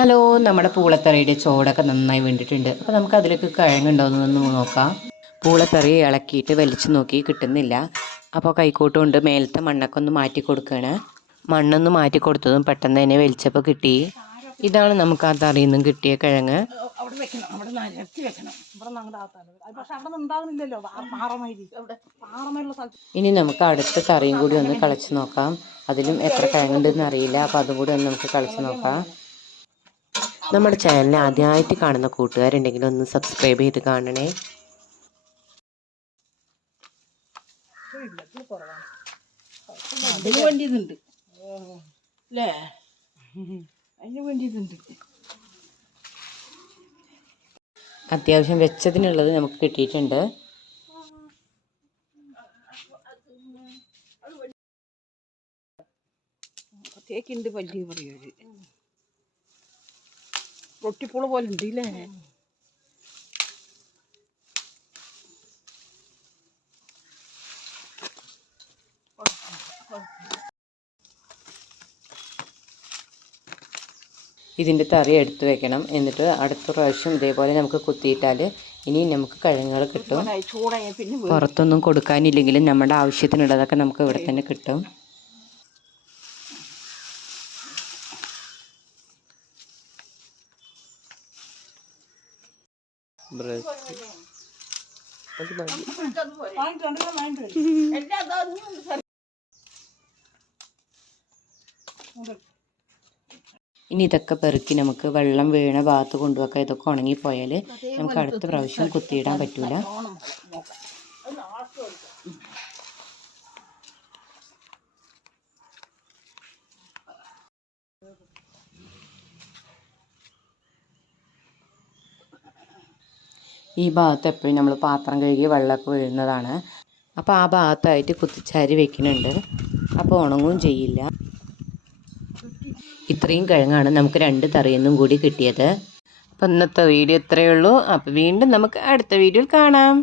Hello നമ്മുടെ പൂളത്തറയുടെ ചോടൊക്കെ നന്നായി വേണ്ടിയിട്ടുണ്ട് അപ്പോൾ നമുക്ക് അതിലേക്ക് കിഴങ്ങുണ്ടോയെന്നൊന്ന് നോക്കാം. പൂളത്തറി ഇളക്കിയിട്ട് വലിച്ചു നോക്കി കിട്ടുന്നില്ല. അപ്പോൾ കൈക്കോട്ട് കൊണ്ട് മേലത്തെ മണ്ണൊക്കെ ഒന്ന് മാറ്റി കൊടുക്കുകയാണ് മണ്ണൊന്ന് മാറ്റി കൊടുത്തതും പെട്ടെന്ന് തന്നെ വലിച്ചപ്പോൾ കിട്ടി. ഇതാണ് നമുക്ക് ആ തറിയിൽ നിന്നും കിട്ടിയ കിഴങ്ങ്. ഇനി നമുക്ക് അടുത്ത തറിയും കൂടി ഒന്ന് കളിച്ച് നോക്കാം. അതിലും എത്ര കിഴങ്ങുണ്ടെന്ന് അറിയില്ല. അപ്പോൾ അതും കൂടി ഒന്ന് നമുക്ക് കളിച്ച് നോക്കാം. നമ്മുടെ ചാനൽ ആദ്യമായിട്ട് കാണുന്ന കൂട്ടുകാരുണ്ടെങ്കിൽ ഒന്ന് സബ്സ്ക്രൈബ് ചെയ്ത് കാണണേ. അതിന് വേണ്ടി ഇതുണ്ട് അല്ലേ? അതിന് വേണ്ടി ഇതുണ്ട് അത്യാവശ്യം വെച്ചതിനുള്ളത് നമുക്ക് കിട്ടിയിട്ടുണ്ട്. തേക്കുണ്ട് വലിയ പറയൊരു റൊട്ടിപ്പുള പോലെ ഉണ്ട് ഇല്ലേ ഇതിന്റെ തറി എടുത്തു വെക്കണം. എന്നിട്ട് അടുത്ത പ്രാവശ്യം ഇതേപോലെ നമുക്ക് കുത്തിയിട്ടാൽ ഇനി നമുക്ക് കിഴങ്ങുകൾ കിട്ടും. പുറത്തൊന്നും കൊടുക്കാനില്ലെങ്കിലും നമ്മുടെ ആവശ്യത്തിനുള്ളതൊക്കെ നമുക്ക് ഇവിടെ തന്നെ കിട്ടും. ഇനി ഇതൊക്കെ പെറുക്കി നമുക്ക് വെള്ളം വീണ ഭാഗത്ത് കൊണ്ടുവെക്കാം. ഇതൊക്കെ ഉണങ്ങിപ്പോയാൽ നമുക്ക് അടുത്ത പ്രാവശ്യം കുത്തിയിടാൻ പറ്റൂല ഓണം നോക്കാം അത് ലാസ്റ്റ് കൊടുക്കാം. ഈ ഭാഗത്ത് എപ്പോഴും നമ്മൾ പാത്രം കഴുകി വെള്ളമൊക്കെ വീഴുന്നതാണ് അപ്പോൾ ആ ഭാഗത്തായിട്ട് കുത്തിച്ചാരി വെക്കുന്നുണ്ട്. അപ്പോൾ ഉണങ്ങും ചെയ്യില്ല. ഇത്രയും കിഴങ്ങാണ് നമുക്ക് രണ്ട് തറിയെന്നും കൂടി കിട്ടിയത്. അപ്പോൾ ഇന്നത്തെ വീഡിയോ ഇത്രയേ ഉള്ളൂ. അപ്പോൾ വീണ്ടും നമുക്ക് അടുത്ത വീഡിയോയിൽ കാണാം.